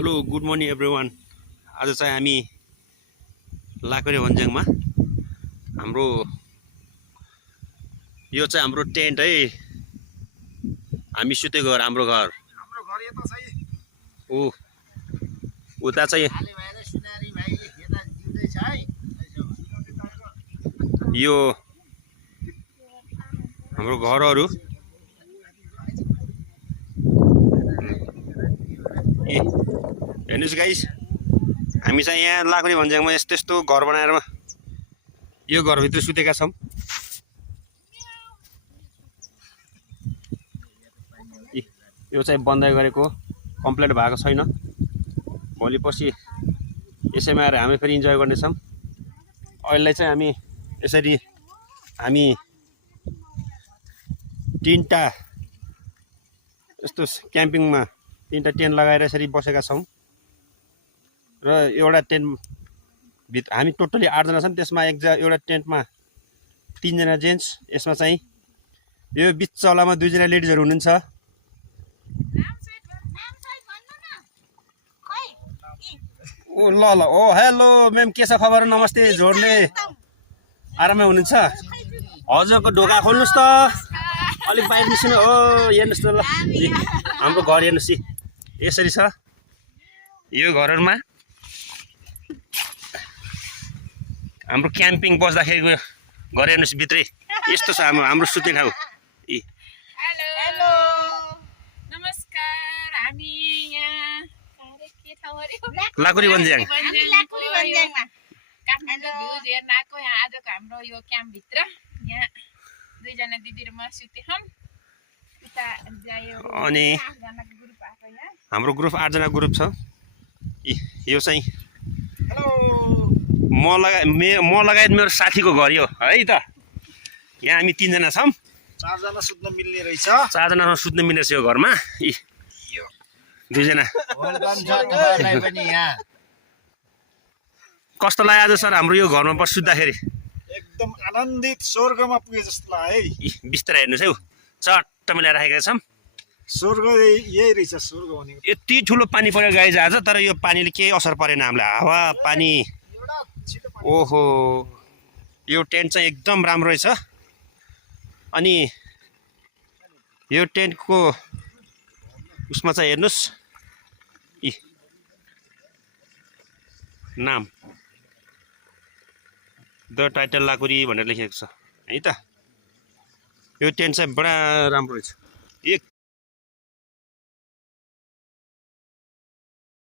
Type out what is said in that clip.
Hello good morning everyone. आज चाहिँ हामी लाकडी भन्ज्याङमा हाम्रो यो चाहिँ हाम्रो टेन्ट है। हामी सुतेको घर हाम्रो घर यता छ है। ऊ उता चाहिँ यो हाम्रो घरहरू हेर्नुहोस् गाइस, हामी चाहिँ यहाँ लाकडी भन्ज्याङमा यस्तो यस्तो घर बनाएर यो घरभित्र सुतेका छौँ। यो चाहिँ बन्दै गरेको कम्प्लिट भएको छैन। भोलि पछि यसैमा आएर हामी फेरि इन्जोय गर्नेछौँ। अहिले चाहिँ हामी यसरी हामी तीनटा यस्तो क्याम्पिङमा तीनटा टेन्ट लगाएर यसरी बसेका छौँ र एउटा टेन्ट भित्र हामी टोटली 8 जना छौँ। त्यसमा एउटा टेन्टमा 3 जना जेन्ट्स, यसमा चाहिँ यो बिचवालामा 2 जना लेडिजहरू हुनुहुन्छ। ओ ल ल ओ हेलो म्याम, के छ खबर? नमस्ते। जोड्ने आरामै हुनुहुन्छ? हजुरको ढोका खोल्नुहोस् त, अलिक बाहिर निस्किनु। हो हेर्नुहोस् त ल, हाम्रो घर हेर्नुहोस् यसरी छ। यो घरहरूमा हाम्रो क्याम्पिङ बस्दाखेरिको घर हेर्नुहोस् भित्रै यस्तो छ हाम्रो सुत्ने ठाउँ। हेलो नमस्कार। हामी यहाँ के ठाउँ अरे लाकुरी भन्ज्याङ काठमाडौँ भ्यूज हेर्न आएको। यहाँ आजको हाम्रो यो क्याम्प भित्र यहाँ 2 जना दिदी र म सुतेछौँ। अनि हाम्रो ग्रुप 8 जना ग्रुप छ। यो चाहिँ म लगायत मेरो साथीको घर यो है त। यहाँ हामी 3 जना छौँ। 4 जना सुत्न मिल्ने रहेछ। 4 जनासँग सुत्न मिल्ने छ यो घरमा। 2 जना कस्तो लाग्यो आज सर हाम्रो यो घरमा बस सुत्दाखेरि? एकदम आनन्दित, स्वर्गमा पुगे जस्तो लाग्यो है। बिस्तारै हेर्नुहोस् है, चट्ट मिलाएर राखेका छौँ। स्वर्ग यही रहेछ, स्वर्ग भनेको। यति ठुलो पानी पर्यो गाइज आज, तर यो पानीले केही असर परेन हामीलाई। हावा पानी ओहो, यो टेन्ट चाहिँ एकदम राम्रो रहेछ। अनि यो टेन्टको उसमा चाहिँ हेर्नुहोस् नाम द टाइटल लाकुरी भनेर लेखेको छ है त। यो टेन्ट चाहिँ बडा राम्रो रहेछ, 1